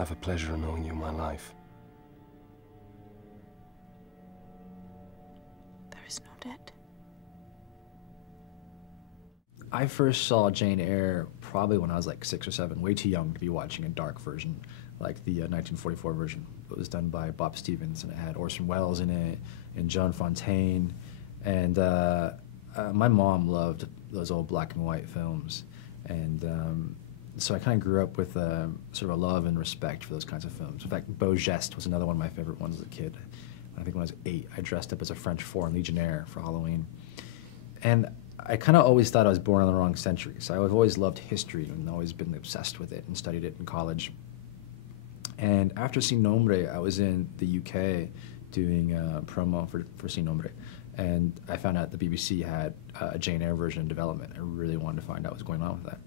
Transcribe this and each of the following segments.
have a pleasure in knowing you my life. There is no debt. I first saw Jane Eyre probably when I was like 6 or 7, way too young to be watching a dark version, like the 1944 version. It was done by Bob Stevens, and it had Orson Welles in it, and Joan Fontaine, and my mom loved those old black and white films, and so I kind of grew up with sort of a love and respect for those kinds of films. In fact, Beau Geste was another one of my favorite ones as a kid. I think when I was 8, I dressed up as a French foreign legionnaire for Halloween. And I kind of always thought I was born in the wrong century, so I've always loved history and always been obsessed with it and studied it in college. And after Sin Nombre, I was in the UK doing promo for Sin Nombre, and I found out the BBC had a Jane Eyre version in development. I really wanted to find out what was going on with that.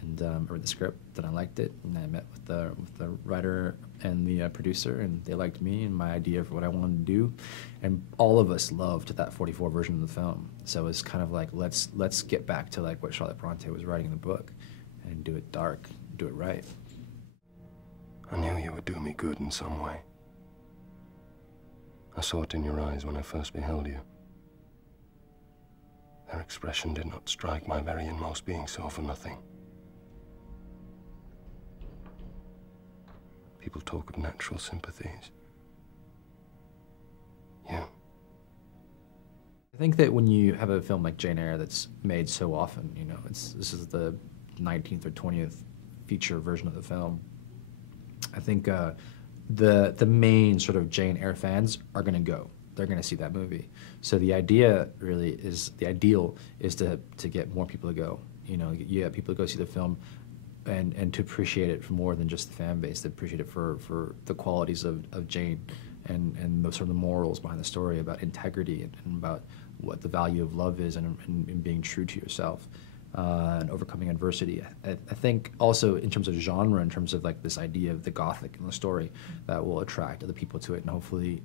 And I read the script, and I liked it, and I met with the writer and the producer, and they liked me and my idea for what I wanted to do, and all of us loved that 44 version of the film. So it's kind of like, let's get back to like what Charlotte Bronte was writing in the book, and do it dark, do it right. I knew you would do me good in some way. I saw it in your eyes when I first beheld you. Their expression did not strike my very inmost being so for nothing. People talk of natural sympathies. You. I think that when you have a film like Jane Eyre that's made so often, you know, this is the 19th or 20th feature version of the film. I think the main sort of Jane Eyre fans are going to go. They're going to see that movie. So the ideal is to get more people to go. You know, you have people to go see the film, and to appreciate it for more than just the fan base, to appreciate it for the qualities of Jane and the sort of the morals behind the story about integrity and about what the value of love is and being true to yourself and overcoming adversity. I think also in terms of genre, in terms of like this idea of the Gothic in the story, that will attract other people to it, and hopefully,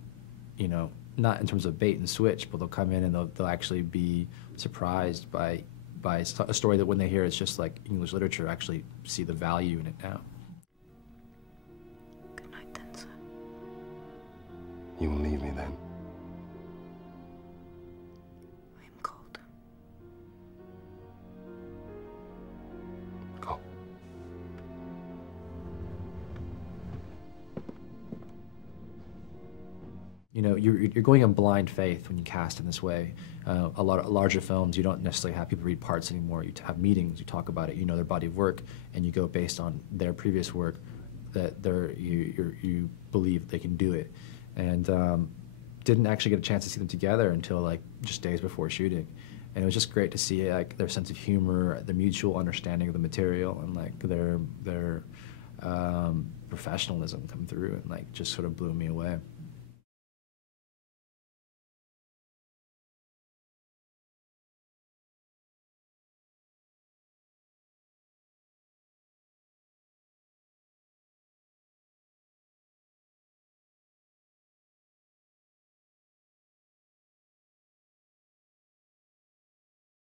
you know, not in terms of bait and switch, but they'll come in and they'll actually be surprised by a story that when they hear it's just like English literature, actually see the value in it now. Good night then, sir. You will leave me then? I am cold. Go. You know, you're going in blind faith when you cast in this way. A lot of larger films, you don't necessarily have people read parts anymore. You have meetings, you talk about it, you know their body of work, and you go based on their previous work that you believe they can do it. And didn't actually get a chance to see them together until like just days before shooting. And it was just great to see like their sense of humor, the mutual understanding of the material, and like their professionalism come through, and like just sort of blew me away.